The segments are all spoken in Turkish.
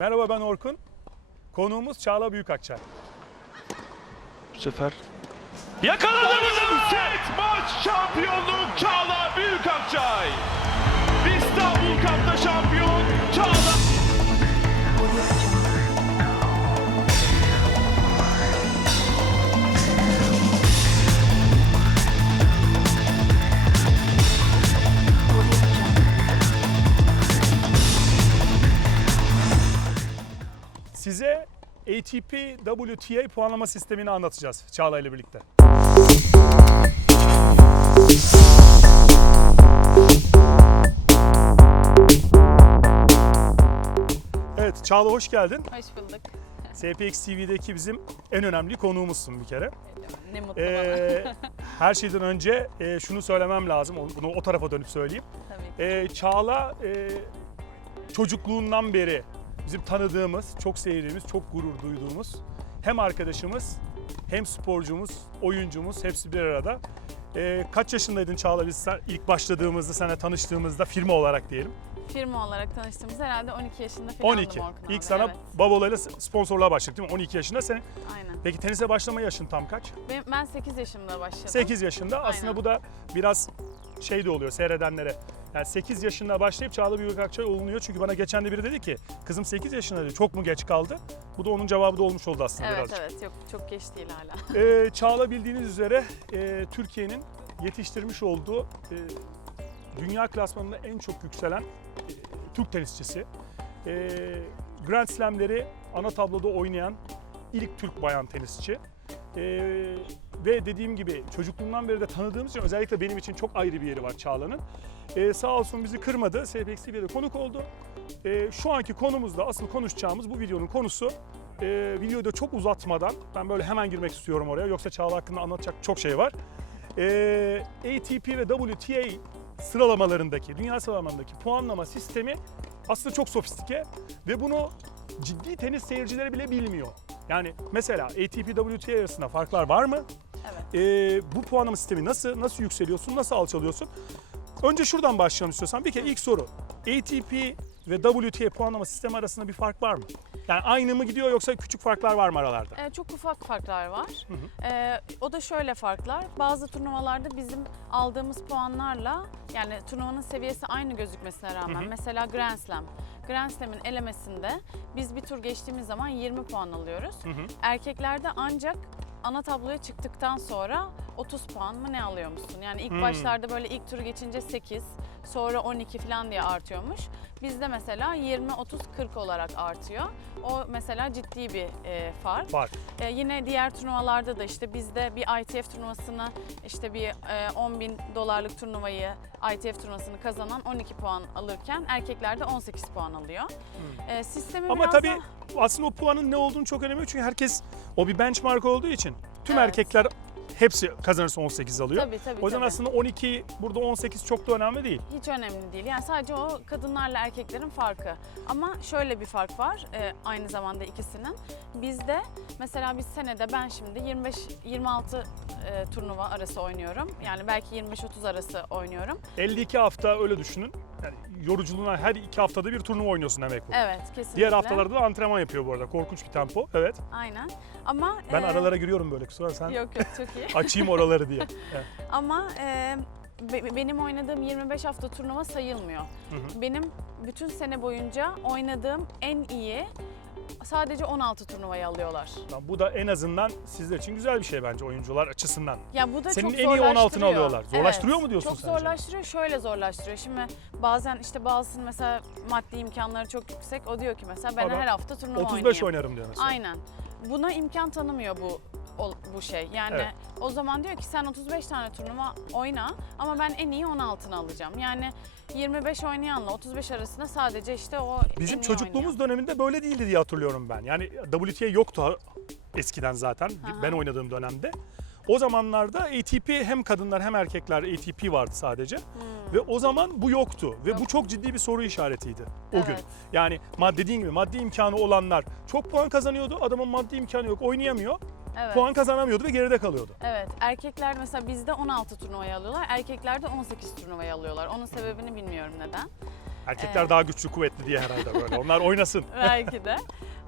Merhaba, ben Orkun. Konuğumuz Çağla Büyükakçay. Bu sefer Yakaladığımız set maç şampiyonluk Çağla Büyükakçay. İstanbul Cup'ta şampiyon Çağla. Size ATP WTA puanlama sistemini anlatacağız Çağla ile birlikte. Evet, Çağla hoş geldin. Hoş bulduk. SPX TV'deki bizim en önemli konuğumuzsun bir kere. Ne mutlu bana. Her şeyden önce şunu söylemem lazım, bunu o tarafa dönüp söyleyeyim. Tabii ki. Çağla çocukluğundan beri bizim tanıdığımız, çok sevdiğimiz, çok gurur duyduğumuz hem arkadaşımız hem sporcumuz, oyuncumuz hepsi bir arada. Kaç yaşındaydın Çağla biz ilk başladığımızda, seninle tanıştığımızda firma olarak diyelim? Firma olarak tanıştığımız herhalde 12 yaşında falandım 12. Orkun abi. İlk sana Evet. Babolay'la sponsorluğa başladık değil mi? 12 yaşında senin. Aynen. Peki tenise başlama yaşın tam kaç? Ben 8 yaşımda başladım. 8 yaşında. Aslında Aynen. bu da biraz şey de oluyor seyredenlere. Yani 8 yaşında başlayıp Çağla Büyükakçay olunuyor. Çünkü bana geçen de biri dedi ki kızım 8 yaşında dedi, çok mu geç kaldı? Bu da onun cevabı da olmuş oldu aslında Evet birazcık. evet, yok çok geç değil hala. Çağla bildiğiniz üzere Türkiye'nin yetiştirmiş olduğu dünya klasmanında en çok yükselen Türk tenisçisi. Grand Slam'leri ana tabloda oynayan ilk Türk bayan tenisçi. Ve dediğim gibi çocukluğumdan beri de tanıdığımız için özellikle benim için çok ayrı bir yeri var Çağla'nın. Sağ olsun bizi kırmadı. SPX TV'de konuk oldu. Şu anki konumuzda asıl konuşacağımız bu videonun konusu. Videoyu da çok uzatmadan ben böyle hemen girmek istiyorum oraya. Yoksa Çağla hakkında anlatacak çok şey var. ATP ve WTA sıralamalarındaki, dünya sıralamalarındaki puanlama sistemi aslında çok sofistike ve bunu ciddi tenis seyircileri bile bilmiyor. Yani mesela ATP WTA arasında farklar var mı? Evet. Bu puanlama sistemi nasıl yükseliyorsun, nasıl alçalıyorsun? Önce şuradan başlayalım istiyorsan. Bir kere ilk soru. ATP ve WTA puanlama sistemi arasında bir fark var mı? Yani aynı mı gidiyor yoksa küçük farklar var mı aralarda? Çok ufak farklar var. O da şöyle farklar. Bazı turnuvalarda bizim aldığımız puanlarla yani turnuvanın seviyesi aynı gözükmesine rağmen mesela Grand Slam. Grand Slam'in elemesinde biz bir tur geçtiğimiz zaman 20 puan alıyoruz. Erkeklerde ancak ana tabloya çıktıktan sonra 30 puan mı ne alıyormuşsun? Yani ilk başlarda böyle ilk turu geçince 8, sonra 12 falan diye artıyormuş. Bizde mesela 20, 30, 40 olarak artıyor. O mesela ciddi bir fark. Yine diğer turnuvalarda da işte bizde bir ITF turnuvasını işte bir $10.000 turnuvayı ITF turnuvasını kazanan 12 puan alırken erkeklerde 18 puan alıyor. Sistemi Ama biraz tabii da... aslında o puanın ne olduğunu çok önemli çünkü herkes o bir benchmark olduğu için tüm Evet. erkekler hepsi kazanırsa 18 alıyor. Tabii, O yüzden tabii. aslında 12 burada 18 çok da önemli değil. Hiç önemli değil. Yani sadece o kadınlarla erkeklerin farkı. Ama şöyle bir fark var aynı zamanda ikisinin. Bizde mesela biz senede ben şimdi 25-26 turnuva arası oynuyorum. Yani belki 25-30 arası oynuyorum. 52 hafta öyle düşünün. Yani yoruculuğuna her 2 haftada bir turnuva oynuyorsun demek bu. Evet, kesinlikle. Diğer haftalarda da antrenman yapıyor bu arada. Korkunç bir tempo. Evet. Aynen. Ama Ben aralara giriyorum böyle kusura sen. Yok çok iyi. Açayım oraları diye. Evet. Ama benim oynadığım 25 hafta turnuva sayılmıyor. Benim bütün sene boyunca oynadığım en iyi sadece 16 turnuvayı alıyorlar. Bu da en azından sizler için güzel bir şey bence oyuncular açısından. Ya bu da Senin çok en iyi 16'ını zorlaştırıyor. alıyorlar. Zorlaştırıyor Evet, mu diyorsun çok sence? zorlaştırıyor. Şöyle zorlaştırıyor. Şimdi bazen işte bazısının mesela maddi imkanları çok yüksek. O diyor ki mesela ben Adam her hafta turnuva 35 oynayayım. oynarım diyor mesela. Aynen. Buna imkan tanımıyor bu şey. Yani Evet. o zaman diyor ki sen 35 tane turnuva oyna ama ben en iyi 16'ını alacağım. Yani 25 oynayanla 35 arasında sadece işte o Bizim en iyi çocukluğumuz oynayan. döneminde böyle değildi diye hatırlıyorum ben. Yani WTA yoktu eskiden zaten ben oynadığım dönemde. O zamanlarda ATP hem kadınlar hem erkekler ATP vardı sadece. Ve o zaman bu yoktu. Ve bu çok ciddi bir soru işaretiydi o gün. Evet. Yani dediğin gibi maddi imkanı olanlar çok puan kazanıyordu. Adamın maddi imkanı yok, oynayamıyor. Evet. Puan kazanamıyordu ve geride kalıyordu. Evet, erkekler mesela bizde 16 turnuvayı alıyorlar, erkekler de 18 turnuvayı alıyorlar. Onun sebebini bilmiyorum neden. Erkekler daha güçlü, kuvvetli diye herhalde böyle. Onlar oynasın. Belki de.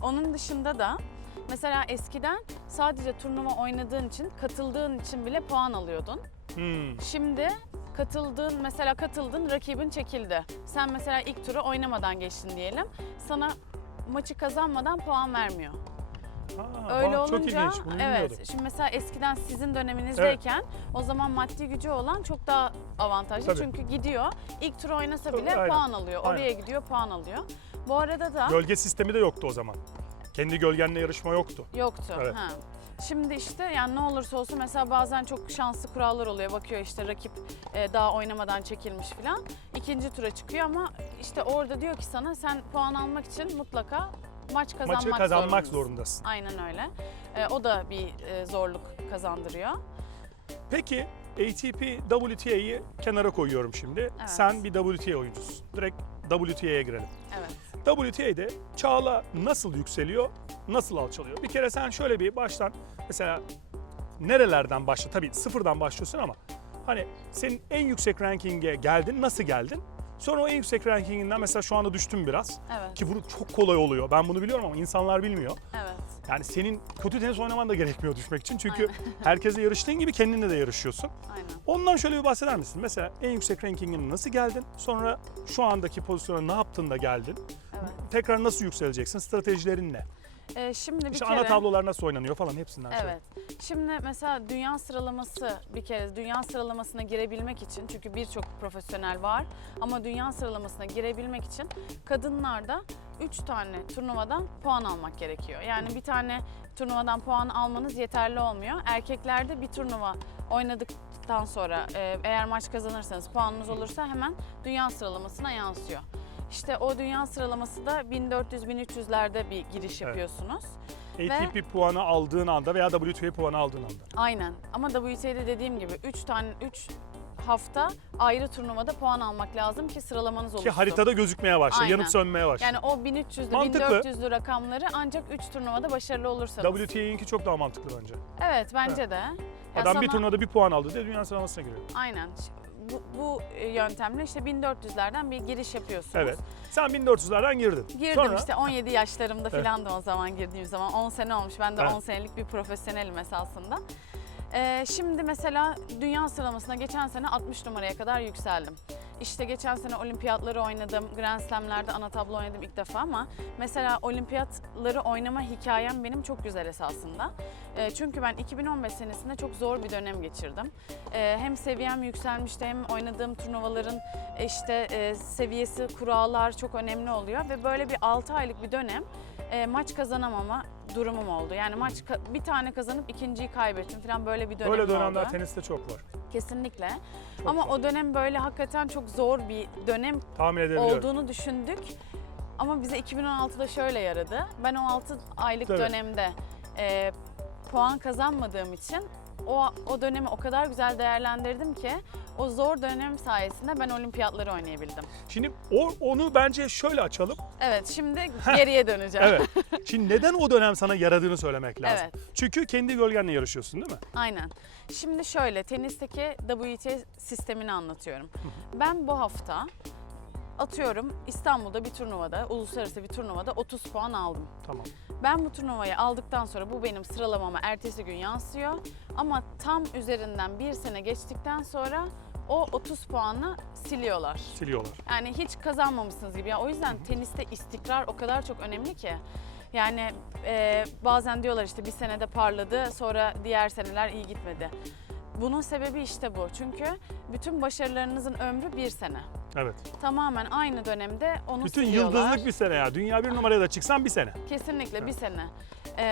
Onun dışında da mesela eskiden sadece turnuva oynadığın için, katıldığın için bile puan alıyordun. Şimdi katıldın, rakibin çekildi. Sen mesela ilk turu oynamadan geçtin diyelim. Sana maçı kazanmadan puan vermiyor. Öyle Çok olunca ilginç, bunu bilmiyordum. evet. Şimdi mesela eskiden sizin döneminizdeyken o zaman maddi gücü olan çok daha avantajlı. Tabii. Çünkü gidiyor ilk tur oynasa bile Aynen. puan alıyor. Oraya Aynen. gidiyor puan alıyor. Bu arada da Gölge sistemi de yoktu o zaman. Kendi gölgenle yarışma yoktu. yoktu. Evet. Ha. Şimdi işte yani ne olursa olsun mesela bazen çok şanslı kurallar oluyor. Bakıyor işte rakip daha oynamadan çekilmiş falan. İkinci tura çıkıyor ama işte orada diyor ki sana sen puan almak için mutlaka maç kazanmak zorundasın. zorundasın. Aynen öyle. O da bir zorluk kazandırıyor. Peki ATP WTA'yı kenara koyuyorum şimdi. Evet. Sen bir WTA oyuncusun. Direkt WTA'ya girelim. Evet. WTA'de Çağla nasıl yükseliyor, nasıl alçalıyor? Bir kere sen şöyle bir baştan mesela nerelerden başla? Tabii sıfırdan başlıyorsun ama hani senin en yüksek ranking'e geldin, nasıl geldin? Sonra o en yüksek rankinginden mesela şu anda düştün biraz. Evet. Ki bu çok kolay oluyor. Ben bunu biliyorum ama insanlar bilmiyor. Evet. Yani senin kötü tenis oynaman da gerekmiyor düşmek için. Çünkü Aynen. herkese yarıştığın gibi kendinle de yarışıyorsun. Aynen. Ondan şöyle bir bahseder misin? Mesela en yüksek rankingine nasıl geldin? Sonra şu andaki pozisyona ne yaptın da geldin? Evet. Tekrar nasıl yükseleceksin? Stratejilerin ne? Şimdi bir İşte kere ana tablolar nasıl oynanıyor falan hepsinden söyle. evet. Şimdi mesela dünya sıralaması bir kere dünya sıralamasına girebilmek için çünkü birçok profesyonel var ama dünya sıralamasına girebilmek için kadınlarda 3 tane turnuvadan puan almak gerekiyor. Yani bir tane turnuvadan puan almanız yeterli olmuyor. Erkeklerde bir turnuva oynadıktan sonra eğer maç kazanırsanız puanınız olursa hemen dünya sıralamasına yansıyor. İşte o dünya sıralaması da 1400-1300'lerde bir giriş yapıyorsunuz. ATP puanı aldığın anda veya WTA puanı aldığın anda. Aynen ama WTA'de dediğim gibi 3 hafta ayrı turnuvada puan almak lazım ki sıralamanız oluşsun. Ki haritada gözükmeye başlar, Aynen. yanıp sönmeye başlar. Yani o 1300'lü, Mantıklı. 1400'lü rakamları ancak 3 turnuvada başarılı olursanız. WTA'ninki çok daha mantıklı bence. Evet bence de. Ya Adam bir sana- turnuvada bir puan aldı diye dünya sıralamasına giriyor. Aynen. Bu yöntemle işte 1400'lerden bir giriş yapıyorsunuz. Evet. Sen 1400'lerden girdin. Girdim Sonra işte 17 yaşlarımda Evet. filandım o zaman girdiğim zaman. 10 sene olmuş. Ben de Evet. 10 senelik bir profesyonelim esasında. Şimdi mesela dünya sıralamasına geçen sene 60 numaraya kadar yükseldim. İşte geçen sene olimpiyatları oynadım, Grand Slam'lerde ana tablo oynadım ilk defa ama mesela olimpiyatları oynama hikayem benim çok güzel esasında. Çünkü ben 2015 senesinde çok zor bir dönem geçirdim. Hem seviyem yükselmişti hem oynadığım turnuvaların seviyesi, kurallar çok önemli oluyor ve böyle bir 6 aylık bir dönem maç kazanamama durumum oldu. Yani bir tane kazanıp ikinciyi kaybettim falan böyle bir dönem böyle oldu. dönemler teniste çok var. Kesinlikle. Çok Ama var. o dönem böyle hakikaten çok zor bir dönem Tahmin edebiliyorum. olduğunu düşündük. Ama bize 2016'da şöyle yaradı. Ben o 6 aylık Evet. dönemde puan kazanmadığım için o dönemi o kadar güzel değerlendirdim ki o zor dönem sayesinde ben olimpiyatları oynayabildim. Şimdi onu bence şöyle açalım. Evet, şimdi geriye döneceğim. Evet. Şimdi neden o dönem sana yaradığını söylemek lazım. Evet. Çünkü kendi gölgenle yarışıyorsun değil mi? Aynen. Şimdi şöyle tenisteki WTA sistemini anlatıyorum. Ben bu hafta atıyorum İstanbul'da bir turnuvada, uluslararası bir turnuvada 30 puan aldım. Tamam. Ben bu turnuvayı aldıktan sonra bu benim sıralamama ertesi gün yansıyor. Ama tam üzerinden bir sene geçtikten sonra o 30 puanı siliyorlar. Siliyorlar. Yani hiç kazanmamışsınız gibi. Yani o yüzden teniste istikrar o kadar çok önemli ki. Yani bazen diyorlar işte bir senede parladı sonra diğer seneler iyi gitmedi. Bunun sebebi işte bu. Çünkü bütün başarılarınızın ömrü bir sene. Evet. Tamamen aynı dönemde onu Bütün siliyorlar. yıldızlık bir sene ya. Dünya bir numaraya da çıksan bir sene. Kesinlikle bir sene.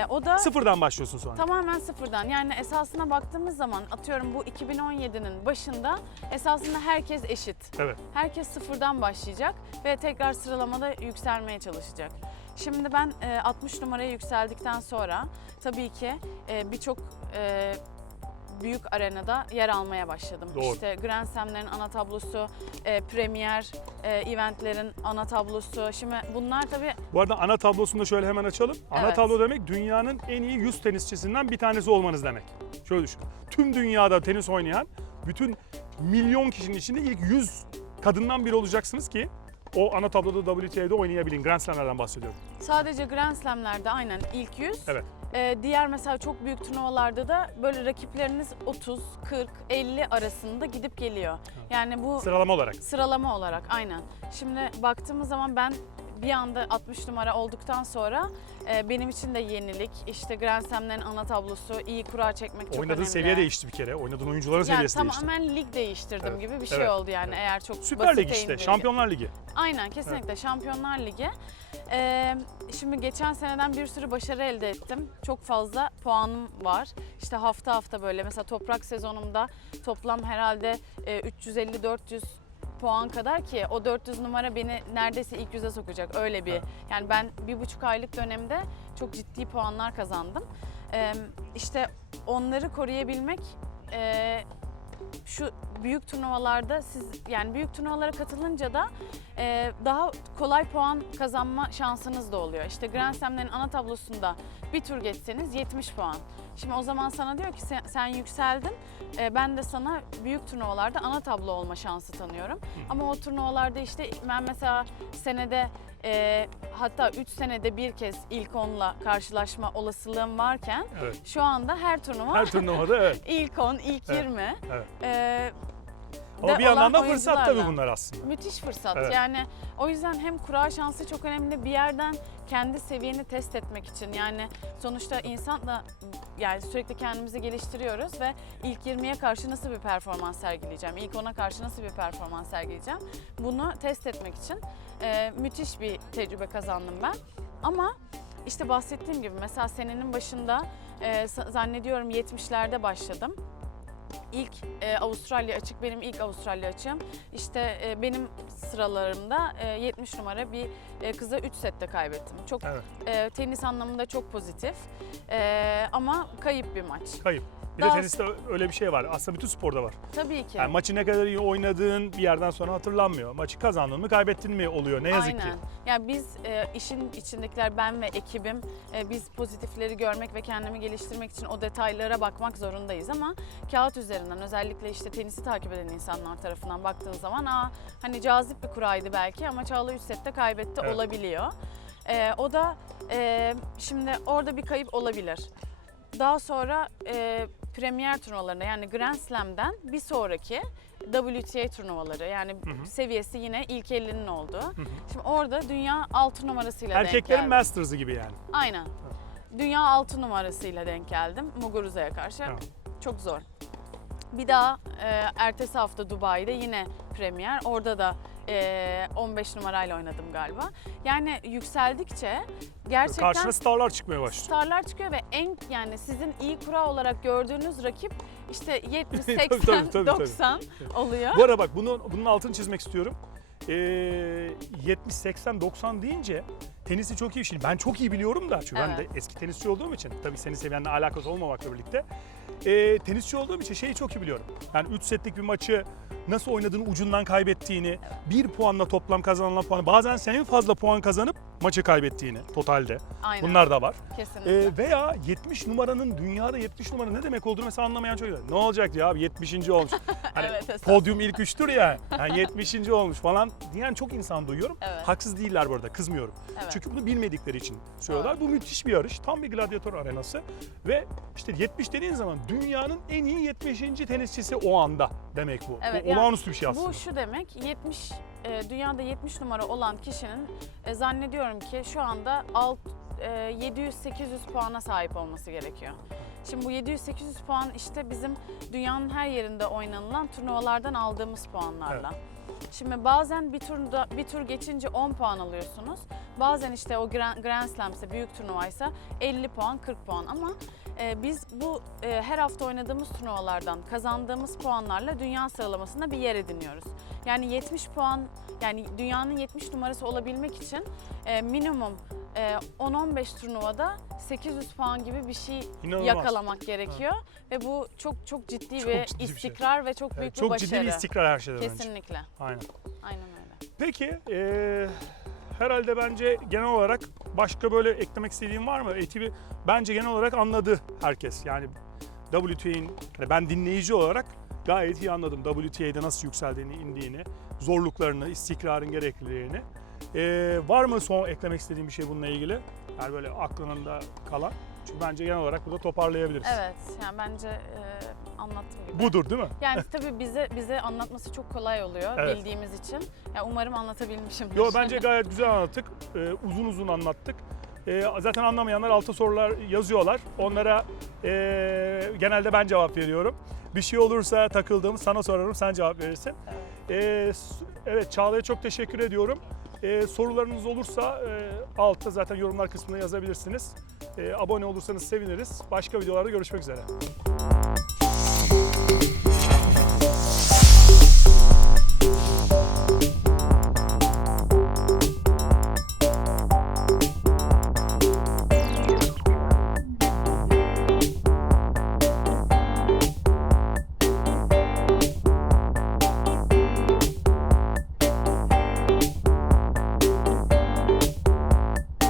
O da Sıfırdan başlıyorsun sonra. tamamen sıfırdan. Yani esasına baktığımız zaman atıyorum bu 2017'nin başında esasında herkes eşit. Evet. Herkes sıfırdan başlayacak ve tekrar sıralamada yükselmeye çalışacak. Şimdi ben 60 numaraya yükseldikten sonra tabii ki birçok büyük arenada yer almaya başladım. Doğru. İşte Grand Slam'lerin ana tablosu, Premier eventlerin ana tablosu. Şimdi bunlar tabii Bu arada ana tablosunu da şöyle hemen açalım. Ana Evet. tablo demek dünyanın en iyi 100 tenisçisinden bir tanesi olmanız demek. Şöyle düşün. Tüm dünyada tenis oynayan bütün milyon kişinin içinde ilk 100 kadından biri olacaksınız ki o ana tabloda WTA'de oynayabilin. Grand Slam'lerden bahsediyorum. Sadece Grand Slam'lerde aynen ilk 100. Evet. Diğer mesela çok büyük turnuvalarda da böyle rakipleriniz 30, 40, 50 arasında gidip geliyor. Yani bu Sıralama olarak. sıralama olarak aynen. Şimdi baktığımız zaman ben bir anda 60 numara olduktan sonra benim için de yenilik. İşte Grand Slam'lerin ana tablosu, iyi kura çekmek çok önemli. Oynadığın seviye değişti bir kere. Oynadığın oyuncuların Yani seviyesi değişti. tamamen lig değiştirdim Evet. gibi bir şey Evet. oldu yani Evet. eğer çok Süper Lig basite işte. indirecek. Şampiyonlar Ligi. Aynen kesinlikle Şampiyonlar Ligi. Şimdi geçen seneden bir sürü başarı elde ettim. Çok fazla puanım var. İşte hafta hafta böyle mesela toprak sezonumda toplam herhalde 350-400 puan kadar ki o 400 numara beni neredeyse ilk yüze sokacak öyle bir. Evet. Yani ben 1,5 aylık dönemde çok ciddi puanlar kazandım. İşte onları koruyabilmek şu büyük turnuvalarda siz yani büyük turnuvalara katılınca da daha kolay puan kazanma şansınız da oluyor. İşte Grand Slam'lerin ana tablosunda bir tur geçseniz 70 puan. Şimdi o zaman sana diyor ki sen yükseldin. Ben de sana büyük turnuvalarda ana tablo olma şansı tanıyorum. Ama o turnuvalarda işte ben mesela senede hatta 3 senede bir kez ilk 10'la karşılaşma olasılığım varken Evet. şu anda her turnuva Her turnuvada evet. ilk 10, ilk Evet, 20. evet. De Ama bir yandan da olan fırsat tabii oyuncularla. bunlar aslında. Müthiş fırsat. Evet. Yani o yüzden hem kura şansı çok önemli bir yerden kendi seviyeni test etmek için. Yani sonuçta insan da yani sürekli kendimizi geliştiriyoruz ve ilk 20'ye karşı nasıl bir performans sergileyeceğim? İlk 10'a karşı nasıl bir performans sergileyeceğim? Bunu test etmek için müthiş bir tecrübe kazandım ben. Ama işte bahsettiğim gibi mesela senenin başında zannediyorum 70'lerde başladım. İlk Avustralya açık benim ilk Avustralya açığım. İşte benim sıralarımda 70 numara bir kıza 3 sette kaybettim. Çok Evet. tenis anlamında çok pozitif ama kayıp bir maç. Kayıp. Bir de teniste öyle bir şey var. Aslında bütün sporda var. Tabii ki. Yani maçı ne kadar iyi oynadığın bir yerden sonra hatırlanmıyor. Maçı kazandın mı kaybettin mi oluyor ne yazık ki. Aynen. Yani biz işin içindekiler ben ve ekibim biz pozitifleri görmek ve kendimi geliştirmek için o detaylara bakmak zorundayız ama kağıt üzerinden özellikle işte tenisi takip eden insanlar tarafından baktığın zaman hani cazip bir kuraydı belki ama Çağla 3 sette kaybetti Evet. olabiliyor. O da şimdi orada bir kayıp olabilir. Daha sonra Premier turnuvalarında yani Grand Slam'den bir sonraki WTA turnuvaları yani seviyesi yine ilk 50'nin olduğu. Şimdi orada dünya 6 numarasıyla denk Erkeklerin geldim. Masters'ı gibi yani. Aynen. Dünya 6 numarasıyla denk geldim Muguruza'ya karşı. Evet. Çok zor. Bir daha ertesi hafta Dubai'de yine Premier. Orada da 15 numarayla oynadım galiba. Yani yükseldikçe gerçekten Karşına starlar çıkmaya başlıyor. starlar çıkıyor ve yani sizin iyi kura olarak gördüğünüz rakip işte 70, Tabii, 80, tabii, tabii. 90 oluyor. Bu arada bak bunun altını çizmek istiyorum. 70, 80, 90 deyince tenisi çok iyi. Şimdi ben çok iyi biliyorum da çünkü ben de Evet. eski tenisçi olduğum için tabii senin seviyenle alakası olmamakla birlikte tenisçi olduğum için şeyi çok iyi biliyorum. Yani 3 setlik bir maçı nasıl oynadığını ucundan kaybettiğini, 1 puanla toplam kazanılan puanı bazen senin fazla puan kazanıp maçı kaybettiğini totalde. Aynen. Bunlar da var. Kesinlikle. Veya 70 numaranın dünyada 70 numara ne demek olduğunu mesela anlamayan çok var. Ne olacak ya abi 70. olmuş. Hani Evet, esas. podyum ilk 3'tür ya. Yani 70. olmuş falan diyen çok insan duyuyorum. Evet. Haksız değiller bu arada kızmıyorum. Evet. Çünkü bunu bilmedikleri için söylüyorlar. Bu müthiş bir yarış. Tam bir gladyatör arenası. Ve işte 70 dediğin zaman dünyanın en iyi 70. tenisçisi o anda demek bu. Evet, Bu yani olağanüstü bir şey aslında. Bu şu demek, dünyada 70 numara olan kişinin zannediyorum ki şu anda 700-800 puana sahip olması gerekiyor. Şimdi bu 700-800 puan işte bizim dünyanın her yerinde oynanılan turnuvalardan aldığımız puanlarla. Şimdi bazen bir tur geçince 10 puan alıyorsunuz. Bazen işte o Grand Slam'se büyük turnuvaysa 50 puan, 40 puan ama biz bu her hafta oynadığımız turnuvalardan kazandığımız puanlarla dünya sıralamasında bir yer ediniyoruz. Yani 70 puan yani dünyanın 70 numarası olabilmek için minimum 10-15 turnuvada 800 puan gibi bir şey İnanılmaz. yakalamak gerekiyor ve bu çok ciddi Çok bir ciddi bir şey. istikrar ve çok büyük bir Çok başarı. ciddi bir istikrar her şeyden önce. Kesinlikle. Aynen. Aynen öyle. Peki herhalde bence genel olarak başka böyle eklemek istediğin var mı? Ekibi bence genel olarak anladı herkes. Yani WTA'nin yani ben dinleyici olarak gayet iyi anladım. WTA'de nasıl yükseldiğini, indiğini, zorluklarını, istikrarın gerekliliğini. Var mı son eklemek istediğin bir şey bununla ilgili? Yani böyle aklında kalan. Çünkü bence genel olarak burada toparlayabiliriz. Evet, yani bence anlattığım gibi. Budur değil mi? Yani tabii bize anlatması çok kolay oluyor Evet. bildiğimiz için. Ya umarım anlatabilmişimdir. Yo, bence gayet güzel anlattık. Uzun uzun anlattık. Zaten anlamayanlar altta sorular yazıyorlar. Onlara genelde ben cevap veriyorum. Bir şey olursa takıldığımız sana sorarım, sen cevap verirsin. Evet, Çağla'ya çok teşekkür ediyorum. Sorularınız olursa altta zaten yorumlar kısmına yazabilirsiniz. Abone olursanız seviniriz. Başka videolarda görüşmek üzere.